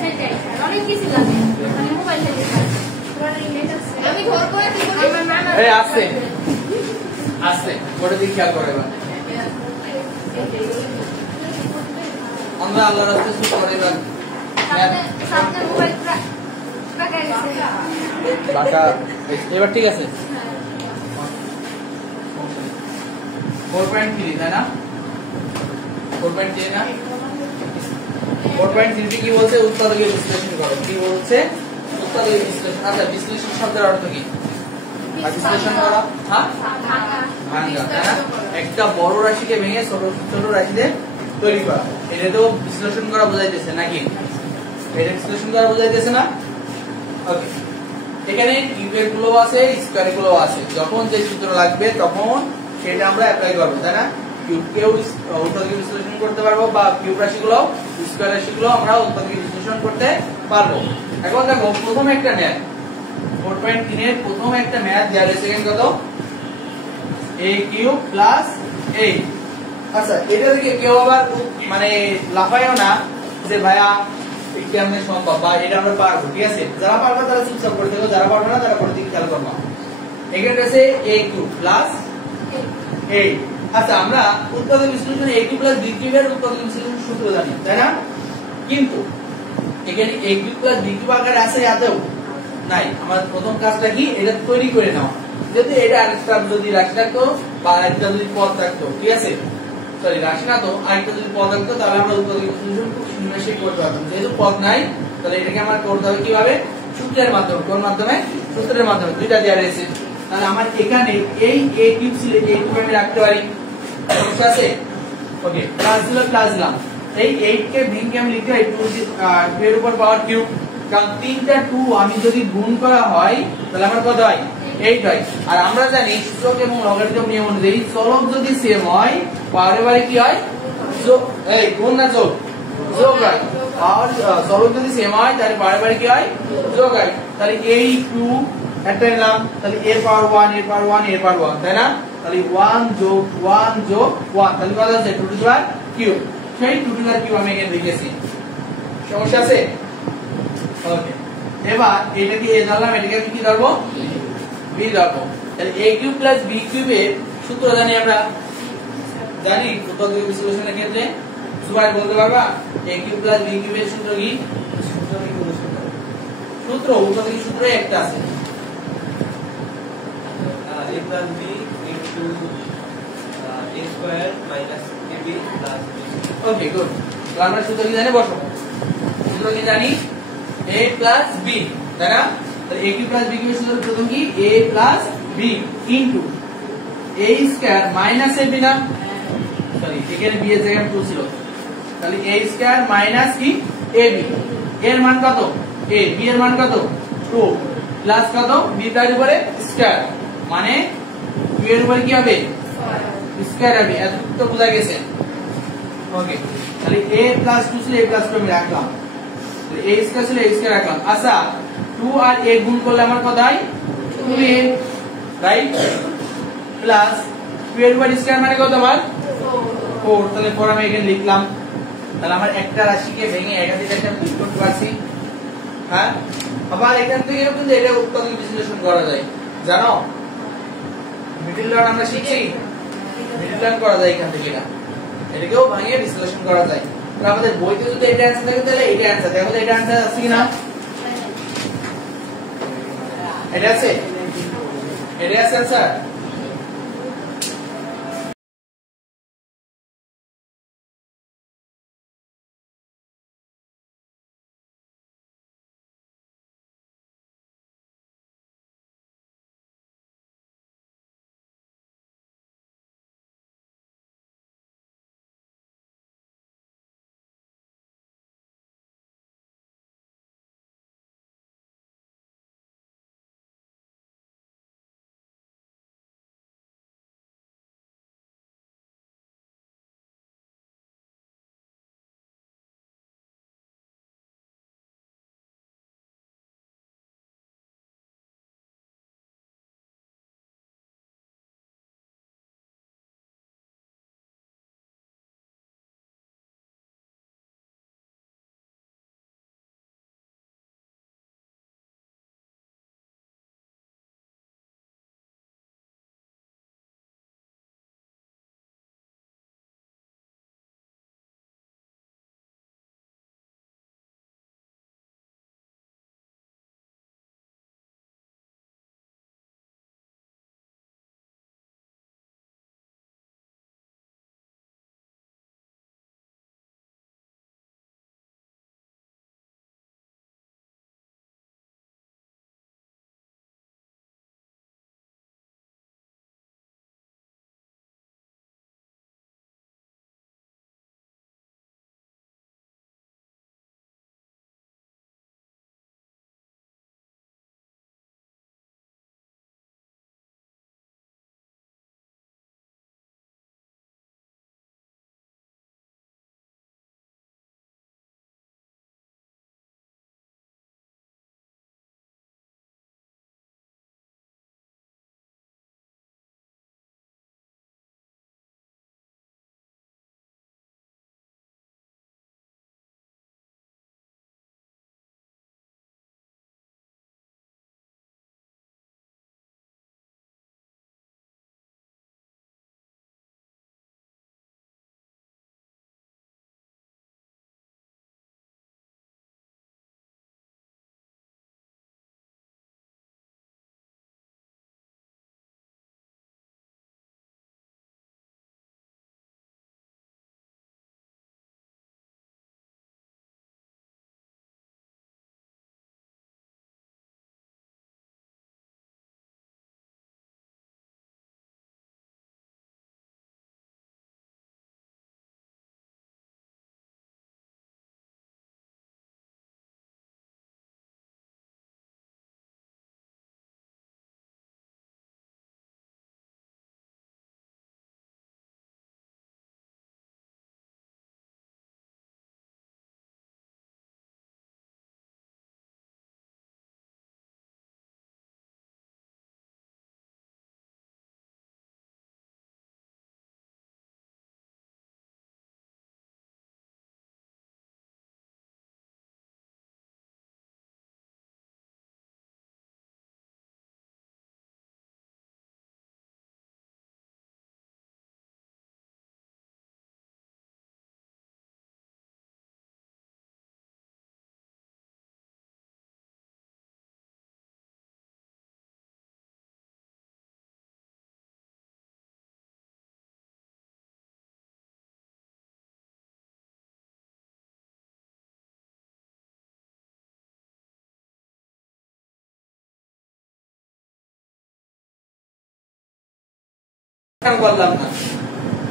সেটাই অনেক কিছু লাগে মানে মোবাইল থেকে আমি ঘর করে কি করি আমার নানা এই আসছে আসছে করে দিই খেয়াল করে এবার আমরা আল্লাহর রাস্তায় শুরু করে এবার সামনে মোবাইল টাকা গেছে বাঁকা এবার ঠিক আছে 4.3 তাই না 4.3 না 4.3 কি বলছে উৎপাদকীয় বিশ্লেষণ করো কি বলছে উৎপাদকীয় বিশ্লেষণ আচ্ছা বিশ্লেষণ শব্দের অর্থ কি বিশ্লেষণ করা হ্যাঁ ভাঙা তাই না একটা বড় রাশিকে ভেঙে ছোট ছোট রাশিতে তৈরি করা এটা তো বিশ্লেষণ করা বোঝাইতেছে নাকি এটা বিশ্লেষণ করা বোঝাইতেছে না ওকে এখানে কিউবের গুলো আছে স্কয়ারের গুলো আছে যখন যে সূত্র লাগবে তখন সেটা আমরা অ্যাপ্লাই করব তাই না কিউবকেও উৎপাদকীয় বিশ্লেষণ করতে পারবো বা কিউব রাশিগুলো স্কয়ার রাশিগুলো আমরা উৎপাদকীয় বিশ্লেষণ করতে পারবো এখন দেখো প্রথম একটা ম্যাথ 4.3 এর প্রথম একটা ম্যাথ দেয়া রয়েছে সেকেন্ড কত a কিউব প্লাস a আচ্ছা এটা থেকে কেউ আবার মানে লাফায়ও না যে ভাইয়া কেমনে সম্ভব বা এটা আমরা পারবো ঠিক আছে যারা পারবে তারা চুপচাপ করে থাকো যারা পারবে না তারা করে দিকে খেয়াল করবা এখানে আছে a কিউব প্লাস a আচ্ছা আমরা উৎপাদক বিশ্লেষণে a কিউব প্লাস b কিউবের উৎপাদক বিশ্লেষণ সূত্র জানি তাই না কিন্তু এখানে a cube plus b cube আকারে আছে আদৌ নাই আমার প্রথম কাজটা কি এটা তৈরি করে নাও যদি এটা আরেকটা যদি রাশি থাকতো বা আরেকটা যদি পদ থাকতো ঠিক আছে সরি রাশি না তো আরেকটা যদি পদ থাকতো তাহলে আমরা উৎপাদক বিশ্লেষণ খুব সুন্দরভাবে করতে পারতাম যেহেতু পদ নাই তাহলে এটাকে আমরা করতে হবে কিভাবে সূত্রের মাধ্যমে কোন মাধ্যমে সূত্রের মাধ্যমে দুইটা দেয়া রয়েছে তাহলে আমার এখানে এই a কিউব ছিল এই কিউব আমি রাখতে পারি সমস্যা আছে ওকে প্লাস দিলাম এই 8 কে ভেঙে আমি লিখতে পারি 2 এর উপর পাওয়ার কিউব কারণ তিনটা 2 আমি যদি গুণ করা হয় তাহলে আমার কত হয় 8 হয় আর আমরা জানি সূচক এবং লগারিদম নিয়ম অনুযায়ী চলক যদি সেম হয় পাওয়ারের বারে কি হয় যোগ এই গুণ না যোগ যোগ হয় আর চলক যদি সেম হয় তাহলে পাওয়ারের বারে কি হয় যোগ হয় তাহলে এই 2 একটা নিলাম তাহলে এর পাওয়ার 1 এর পাওয়ার 1 এর পাওয়ার 1 তাই না তাহলে 1 যোগ 1 যোগ 1 তাহলে কত আছে 2 টু দি পাওয়ার কিউব সেই 2 টু দি পাওয়ার কিউব আমি এখানে লিখেছি সমস্যা আছে ওকে এবার এটা কি এ ধরলাম এটাকে আমি কি ধরবো b ধরবো তাহলে a কিউব প্লাস b কিউবের সূত্র জানি আমরা জানি উৎপাদক বিশ্লেষণের ক্ষেত্রে সবাই বলতে পারবা a কিউব প্লাস b কিউবের সূত্র কি সূত্র উৎপাদক সূত্র একটা আছে a plus b into a square minus ab plus b okay good তো আমরা সূত্র কি জানি বসো সূত্র কি জানি a plus b তাই না তাহলে a কিউব প্লাস b কিউবের সূত্র প্রথম কি a plus b into a square minus ab না সরি এখানে b এর জায়গায় 2 ছিল তাহলে a স্কয়ার মাইনাস কি ab এর মান কত a b এর মান কত 2 প্লাস কত b তার উপরে স্কয়ার মানে 2 এর উপরে কি হবে স্কয়ার হবে এত তো বোঝা গেছে ওকে তাহলে a প্লাস 2 ছিল a প্লাস 2 আমি রাখলাম তাহলে a স্কয়ার ছিল a স্কয়ার রাখলাম আচ্ছা 2 আর a গুণ করলে আমার কত হয় 2a রাইট প্লাস 2 এর উপর স্কয়ার মানে কত আবার 4 তাহলে 4 আমি এখানে লিখলাম তাহলে আমার একটা রাশিকে ভেঙে একাধিক একটা গুণ করতে পারছি হ্যাঁ আবার এখান থেকে কিন্তু এটা উৎপাদক বিশ্লেষণ করা যায় জানো মিডল লাইন আমরা শিখছি মিডল লাইন করা যায় এখান থেকে এটাকেও ভাঙিয়ে বিশ্লেষণ করা যায় তাহলে আমাদের বইতে যদি এটা অ্যানসার থাকে তাহলে এটা অ্যানসার দেখো এটা অ্যানসার আছে কিনা এটা আছে এটা আছে স্যার কেন করলাম না?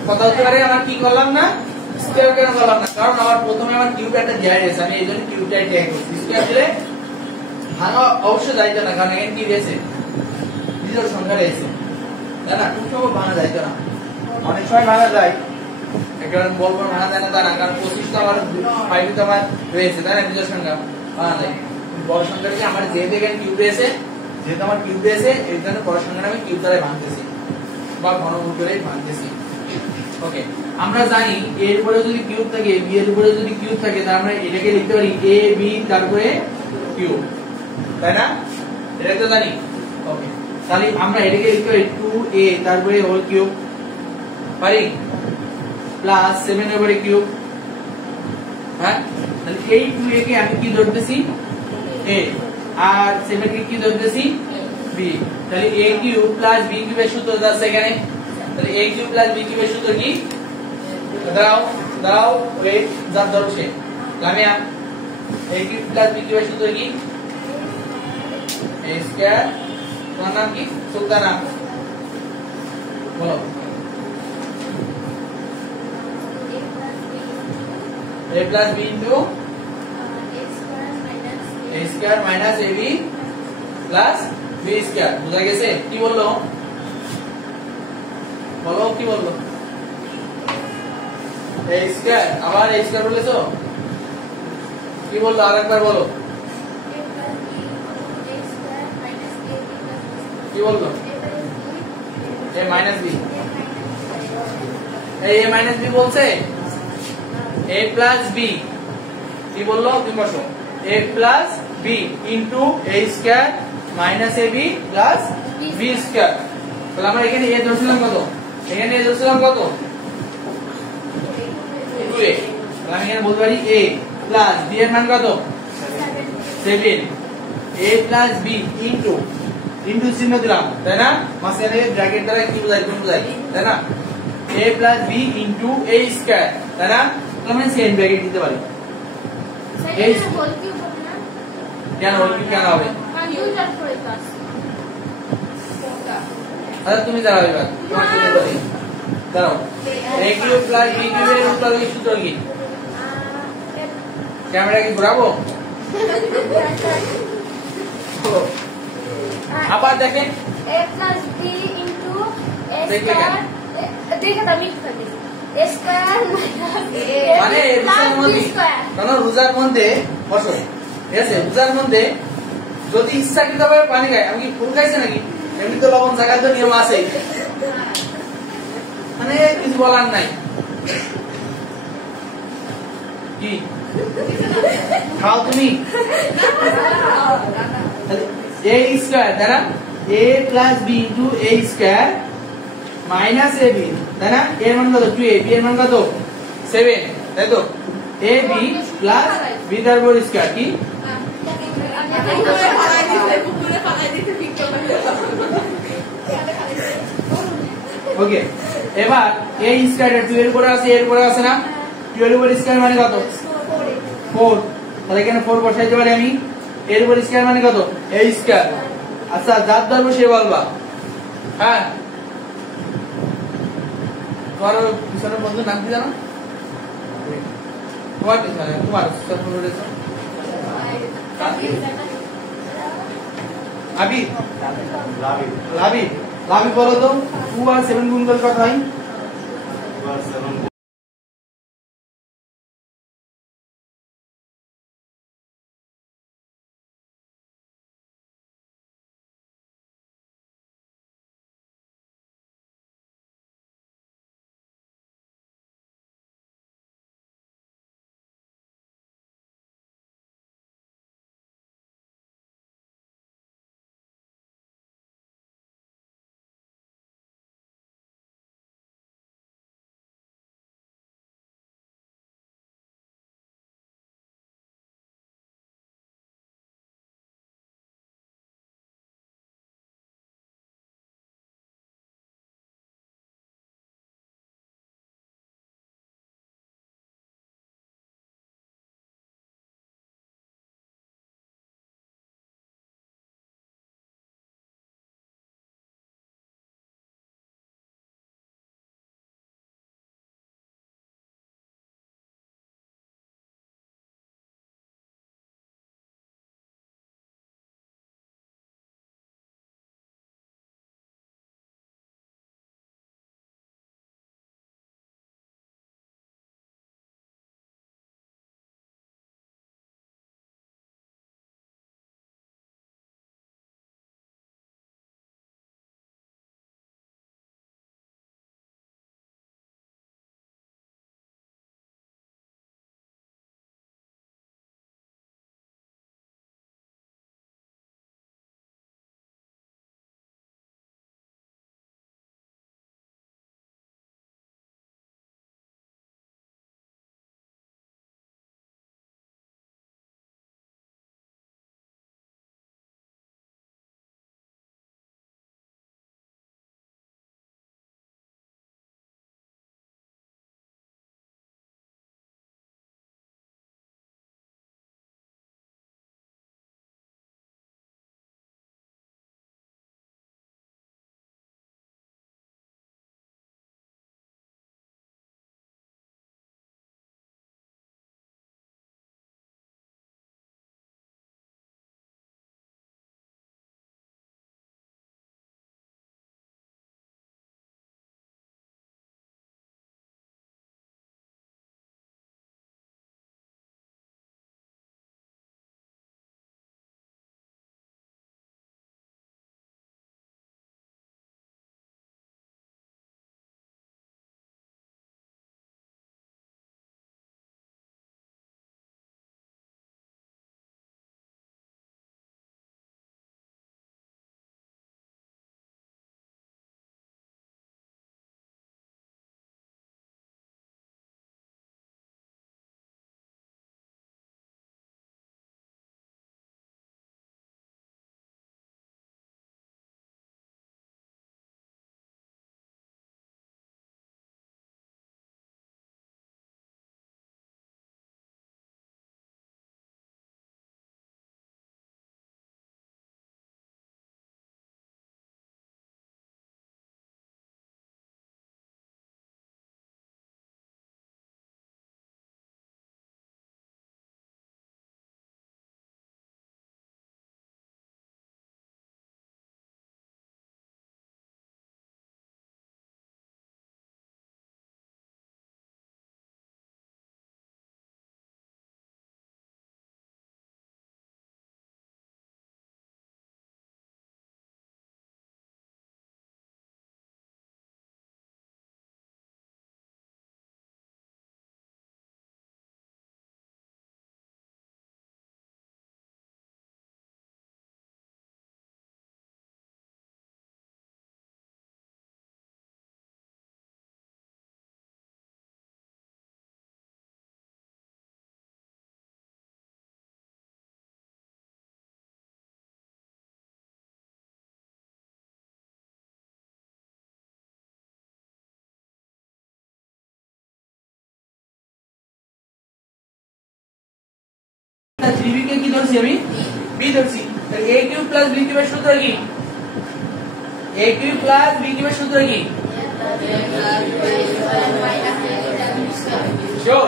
কথা হতে পারে আমার কি করলাম না, স্কয়ার কেন করলাম না? কারণ আমার প্রথমে আমার কিউব একটা দেয়া আছে, আমি এইজন্য কিউবটাই ট্যাগ করছি। স্কয়ার দিলে ভাঙা অবশ্যই যাইতো না, কারণ এখানে কি রয়েছে, বিজোড় সংখ্যা রয়েছে, তাই না? খুব সময় ভাঙা যাইতো না, অনেক সময় ভাঙা যায়, কারণ বলবো ভাঙা যায় না তা না, কারণ 25 তো আমার 5 তো আমার রয়েছে, তাই না? বিজোড় সংখ্যা ভাঙা যায়। বড় সংখ্যাটা আমার যেহেতু এখানে কিউব রয়েছে, যেহেতু আমার কিউব রয়েছে, এই জন্য বড় সংখ্যাটা আমি কিউব দ্বারা ভাঙতেছি বা ঘনমূল করে ভাঙতেছি। ওকে, আমরা জানি a এর উপরে যদি কিউব থাকে, b এর উপরে যদি কিউব থাকে, তাহলে আমরা এটাকে লিখতে পারি a b তারপরে কিউব, তাই না? এটা তো জানি। ওকে, তাহলে আমরা এটাকে লিখতে পারি 2a তারপরে হোল কিউব, পারি, প্লাস 7 এর উপরে কিউব। হ্যাঁ, তাহলে এই 2a কে আমি কি ধরতেছি, a, আর 7 কে কি ধরতেছি, b। তাহলে a কিউব প্লাস b কিউবের সূত্র আছে এখানে, তাহলে a কিউব প্লাস b কিউবের সূত্র কি? দাও দাও, ওয়েট যা ধরছে Lamia, a cube plus b কিউবের সূত্র কি? a স্কয়ার, তোমার নাম কি? সুলতানা, বলো। a plus b into a square minus ab plus b square, বুঝা গেছে? কি বললো বলো, কি বললো? a স্কয়ার, আবার a স্কয়ার বলেছো, কি বললো আরেকবার বলো, কি বললো? a মাইনাস b, এই a মাইনাস b বলছে, a প্লাস b, কি বললো তুমি বসো, a plus b into a square minus ab plus b square. তাহলে আমরা এখানে a ধরছিলাম কত, এখানে a ধরছিলাম কত, 2a। তাহলে আমি এখানে বলতে পারি a প্লাস b এর মান কত, 7, a plus b into into চিহ্ন দিলাম, তাই না? মাঝখানে ব্র্যাকেট দ্বারা কি বোঝায়, কোন বোঝায়, তাই না? a plus b into a square, তাই না? তাহলে আমি সেম ব্র্যাকেট দিতে পারি। এই হোল কিউব হবে না? কেন হোল কিউব কেন হবে? কিউব আর করে পাস। আচ্ছা তুমি দাঁড়াও, এবার তোমার শুনে বলি, দাঁড়াও। a কিউব প্লাস b কিউবের উৎপাদকের সূত্র কি? ক্যামেরা কি ঘোরাবো? আবার দেখেন, a plus b into a দেখলে কেন? square, দেখে আমি কি করব, a square মানে রোজার মধ্যে, কারণ রোজার মধ্যে বসো, ঠিক আছে? রোজার মধ্যে যদি ইচ্ছাকৃতভাবে পানি খায়, আমি কি ফুল খাইছে নাকি? এমনি তো লবণ জায়গার তো নিয়ম আছে, মানে কিছু বলার নাই। কি খাও তুমি? a স্কয়ার, তাই না? a plus b into a square minus ab, তাই না? এর মান কত, 2a, b এর মান কত, 7, তাই তো? ab প্লাস b তারপর স্কয়ার কি? ওকে, এবার a স্কয়ারটা 2 এর উপরে আছে, এর উপরে আছে না? 2 এর উপর স্কয়ার মানে কত, 4। তাহলে এখানে 4 বসাইতে পারি আমি, এর উপর স্কয়ার মানে কত, a স্কয়ার। আচ্ছা যার ধরবো সে বলবা। হ্যাঁ, তোমার পিছনের বন্ধুর নাম কি জানো? তোমার পিছনে তোমার আবি, লাভি, লাভি বলো তো 2 আর 7 গুণ করলে কত হয়? ডিবি কে কি ধরছি আমি বি ধরছি তাহলে a কিউব প্লাস b কিউবের সূত্র কি a কিউব প্লাস b কিউবের সূত্র কি শিওর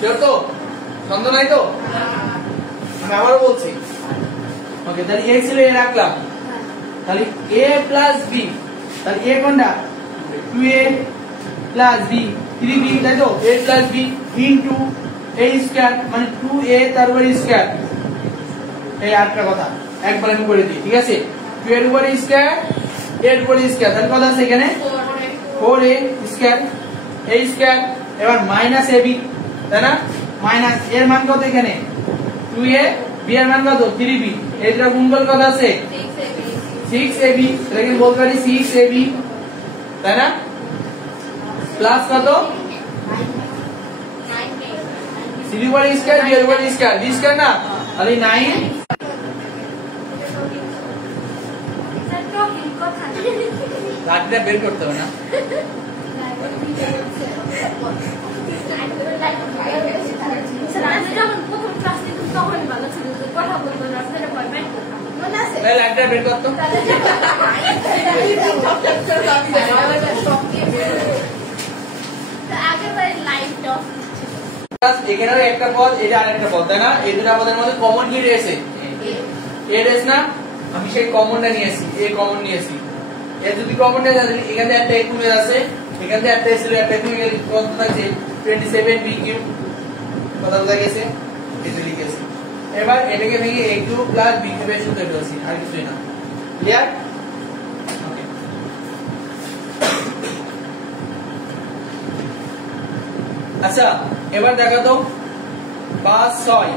শিওর তো সন্দেহ নাই তো আমি আবারও বলছি ওকে তাহলে a ছিল a রাখলাম তাহলে a প্লাস b তাহলে a কোনটা 2a প্লাস b 3b তাই তো a plus b into a square মানে 2a তার উপর স্কয়ার এই আরেকটা কথা একবার আমি করে দিই ঠিক আছে 2 এর উপর স্কয়ার a এর উপর স্কয়ার তাহলে কত আছে এখানে 4a স্কয়ার a স্কয়ার এবার মাইনাস ab তাই না মাইনাস এর মান কত এখানে 2a b এর মান কত 3b এইটা গুণফল কত আছে 6ab তাহলে বলতে পারি 6ab তাই না প্লাস কত 3 উপর স্কয়ার b এর উপর স্কয়ার b স্কয়ার না তাহলে 9 লাঠটা বের করতে হবে না লাঠটা বের করতো এখানেও একটা পদ এটা আরেকটা পদ তাই না এই দুটো পদের মধ্যে কমন কি রয়েছে এ রয়েছে না আমি সেই কমনটা নিয়েছি এ কমন নিয়েছি এর যদি কমনটা থাকে এখান থেকে একটা কমে আছে এখান থেকে একটা ছিল একটা কমে গেলে কত থাকছে 27b কিউব কত হয়ে গেছে এটা লিখেছি এবার এটাকে ভেঙে a কিউব প্লাস b কিউবের সূত্রে ফেলছি আর কিছুই না ক্লিয়ার ওকে আচ্ছা এবার দেখা তো 5 6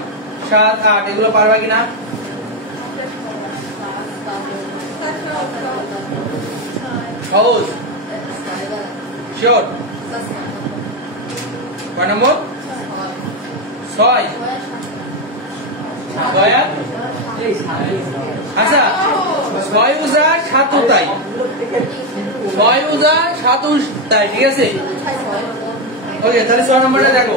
7 8 এগুলো পারবা কিনা সহজ শিওর কয় নম্বর 6 আচ্ছা 6 উজা 7 তাই 6 উজা 7 তাই ঠিক আছে ওকে তাহলে 6 নম্বরটা দেখো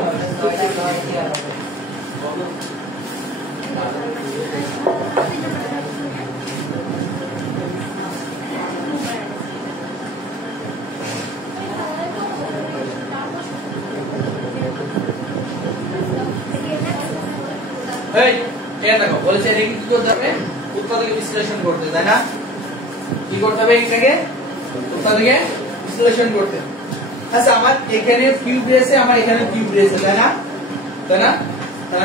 এই দেখো বলেছে এটা কি করতে হবে উৎপাদকে বিশ্লেষণ করতে তাই না কি করতে হবে এটাকে উৎপাদকে বিশ্লেষণ করতে আচ্ছা আমার এখানে কিউব রয়েছে আমার এখানে কিউব রয়েছে তাই না তাহলে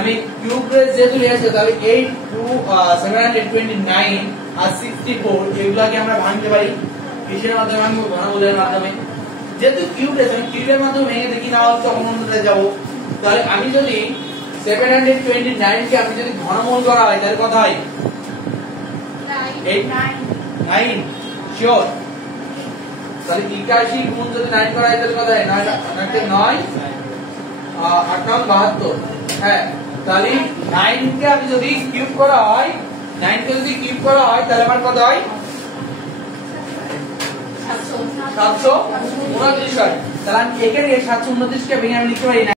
আমি কিউব রয়েছে যেহেতু রয়েছে তাহলে 8 2 729 আর 64 এগুলাকে আমরা ভাঙতে পারি কিসের মাধ্যমে ভাঙবো ঘনমূলের মাধ্যমে যেহেতু কিউব রয়েছে আমি কিউবের মাধ্যমে ভেঙে দেখি না হলে তখন অন্যটাতে যাব তাহলে আমি যদি 729 কে আমি যদি ঘনমূল করা হয় তাহলে কত হয় 9 শিওর তাহলে 81 গুণ যদি 9 করা হয় তাহলে কত হয় 9 8 72 হ্যাঁ তাহলে 9 কে আমি যদি কিউব করা হয় 9 কে যদি কিউব করা হয় তাহলে আমার কত হয় 729 হয় তাহলে আমি এখানে 729 কে ভেঙে আমি লিখতে পারি